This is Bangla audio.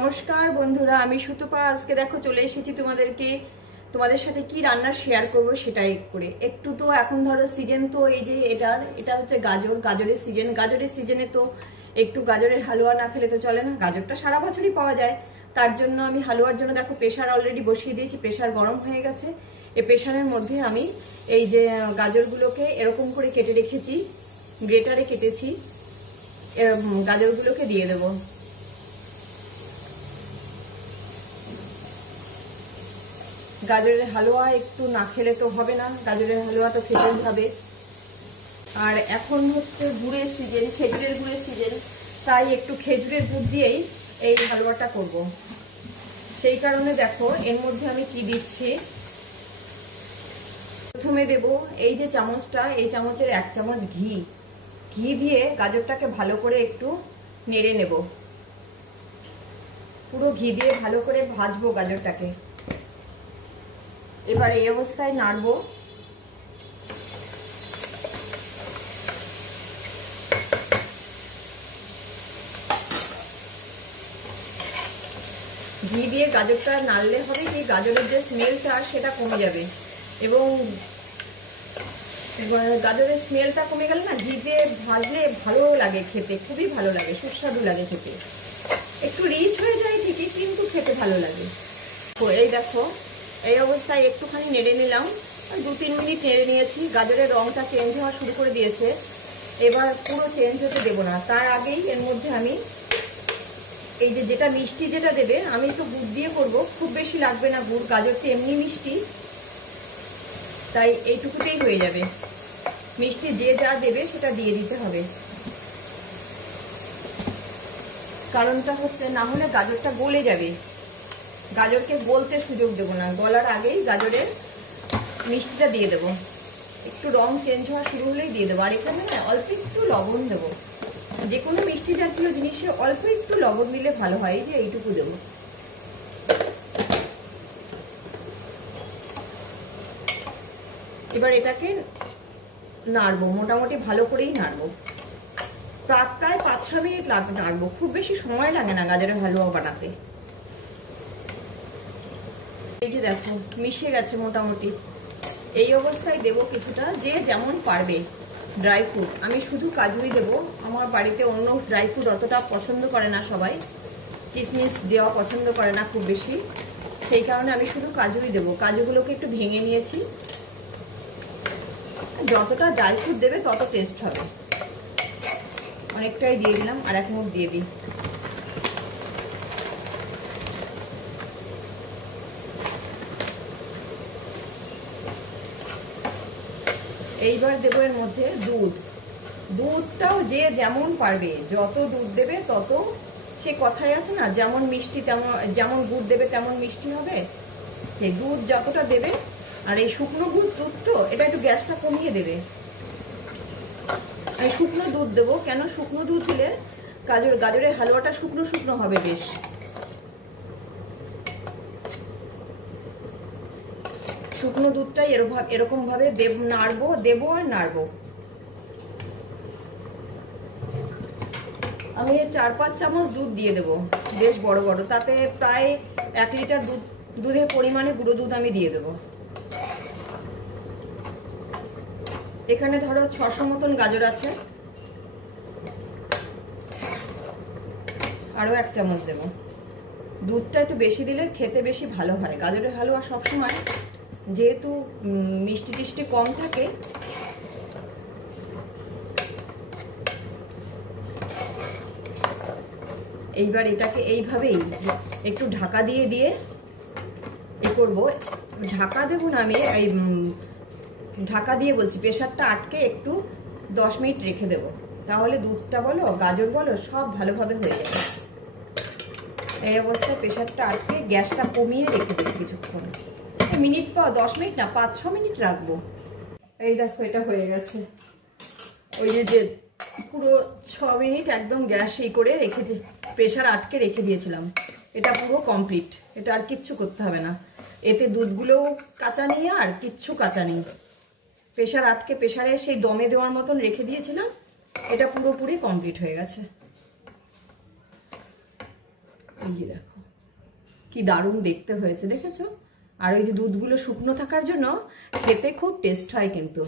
নমস্কার বন্ধুরা, আমি সুতপা। আজকে দেখো চলে এসেছি তোমাদের সাথে কি রান্না শেয়ার করব সেটাই করে। একটু তো এখন ধরো সিজন, তো এই যে এটা হচ্ছে গাজরের সিজনে তো একটু গাজরের হালুয়া না খেলে তো চলে না। গাজরটা সারা বছরই পাওয়া যায়, তার জন্য আমি হালুয়ার জন্য দেখো প্রেসার অলরেডি বসিয়ে দিয়েছি। প্রেসার গরম হয়ে গেছে। এই প্রেসারের মধ্যে আমি এই যে গাজরগুলোকে এরকম করে কেটে রেখেছি, গ্রেটারে কেটেছি, গাজরগুলোকে দিয়ে দেবো। গাজরের হালুয়া একটু না খেলে তো হবে না, গাজরের হালুয়া তো খেতেই হবে। আর এখন হচ্ছে গুড়ের সিজন, খেজুরের গুড়ের সিজন, তাই একটু খেজুরের গুড় দিয়েই এই হালুয়াটা করব। সেই কারণে দেখো এর মধ্যে আমি কি দিচ্ছি। প্রথমে দেব এই যে চামচটা, এই চামচের 1 চামচ ঘি দিয়ে গাজরটাকে ভালো করে একটু নেড়ে নেব। পুরো ঘি দিয়ে ভালো করে ভাজবো গাজরটাকে। এবার এই অবস্থায় নাড়বো। ঘি দিয়ে গাজরটা নাড়লে হবে কি, গাজরের যে স্মেলটা সেটা কমে যাবে, এবং গাজরের স্মেলটা কমে গেলে না, ঘি দিয়ে ভাজলে ভালো লাগে খেতে, খুবই ভালো লাগে, সুস্বাদু লাগে খেতে। একটু রিচ হয়ে যায় ঠিকই, কিন্তু খেতে ভালো লাগে। তো এই দেখো এই অবস্থায় একটুখানি নেড়ে নিলাম, 2-3 মিনিট নেড়ে নিয়েছি। গাজরের রংটা চেঞ্জ হওয়া শুরু করে দিয়েছে। এবার পুরো চেঞ্জ হতে দেবো না, তার আগেই এর মধ্যে আমি এই যে যেটা মিষ্টি যেটা দেবে, আমি একটু গুড় দিয়ে করব, খুব বেশি লাগবে না গুড়, গাজর তো এমনি মিষ্টি, তাই এইটুকুতেই হয়ে যাবে। মিষ্টি যে যা দেবে সেটা দিয়ে দিতে হবে। কারণটা হচ্ছে না হলে গাজরটা গলে যাবে, গাজরকে গলতে সুযোগ দেবো না, গলার আগেই গাজরের মিষ্টিটা দিয়ে দেবো। একটু রং চেঞ্জ হওয়া শুরু হলেই দিয়ে দেবো। আর এখানে অল্প একটু লবণ দেবো, যে কোনো মিষ্টি জাতীয় জিনিসে অল্প একটু লবণ দিলে ভালো হয়। এই যে এইটুকু দেবো। এবার এটাকে নাড়বো, মোটামুটি ভালো করেই নাড়বো। প্রায় 5-6 মিনিট লাগবে নাড়বো, খুব বেশি সময় লাগে না গাজরের হালুয়া বানাতে। এই যে দেখো মিশে গেছে মোটামুটি। এই অবস্থায় দেবো কিছুটা, যে যেমন পারবে, ড্রাই ফ্রুট। আমি শুধু কাজুই দেবো, আমার বাড়িতে অন্য ড্রাই ফ্রুট অতটা পছন্দ করে না সবাই, কিশমিশ দেওয়া পছন্দ করে না খুব বেশি, সেই কারণে আমি শুধু কাজুই দেবো। কাজুগুলোকে একটু ভেঙে নিয়েছি। যতটা ড্রাই ফ্রুট দেবে তত টেস্ট হবে। অনেকটাই দিয়ে দিলাম, আর 1 মুঠ দিয়ে দিই। এইবার দেবো এর মধ্যে দুধটাও যে যেমন পারবে, যত দুধ দেবে তত, সে কথাই আছে না, যেমন মিষ্টি যেমন গুড় দেবে তেমন মিষ্টি হবে। সেই দুধ যতটা দেবে, আর এই শুকনো দুধ তো এটা একটু গ্যাসটা কমিয়ে দেবে। আমি শুকনো দুধ দেবো, কেন শুকনো দুধ দিলে গাজরের হালুয়াটা শুকনো শুকনো হবে বেশ। শুকনো দুধটাই এরকম ভাবে দেবো আর নাড়বো। আমি 4-5 চামচ দুধ দিয়ে দেবো, বেশ বড় বড়, তাতে প্রায় 1 লিটার দুধের পরিমাণে গুঁড়ো দুধ আমি দিয়ে দেবো। এখানে ধরো 600 মতন গাজর আছে, আরো 1 চামচ দেবো। দুধটা একটু বেশি দিলে খেতে বেশি ভালো হয়। গাজরের হালুয়া সবসময় যেহেতু মিষ্টি টিষ্টি কম থাকে, এইবার এটাকে এইভাবেই একটু ঢাকা দিয়ে এ করবো। ঢাকা দেবো না, আমি এই ঢাকা দিয়ে বলছি, প্রেসারটা আটকে একটু 10 মিনিট রেখে দেবো, তাহলে দুধটা বলো গাজর বলো সব ভালোভাবে হয়ে যাবে। এই অবস্থায় প্রেসারটা আটকে গ্যাসটা কমিয়ে রেখে দেবো কিছুক্ষণ, মিনিট 10 মিনিট না, 5-6 মিনিট রাখবো। এই দেখো এটা হয়ে গেছে। ওই যে পুরো 6 মিনিট একদম গ্যাস করে রেখেছি, প্রেসার আটকে রেখে দিয়েছিলাম। এটা পুরো কমপ্লিট, এটা আর কিচ্ছু করতে হবে না। এতে দুধগুলোও কাঁচা নেই, আর কিচ্ছু কাঁচা নেই। প্রেসার আটকে প্রেসারে সেই দমে দেওয়ার মতন রেখে দিয়েছিলাম, এটা পুরোপুরি কমপ্লিট হয়ে গেছে। এই যে দেখো কি দারুণ দেখতে হয়েছে, দেখেছো? আর ওই যে দুধগুলো শুকনো থাকার জন্য খেতে খুব টেস্ট হয় কিন্তু।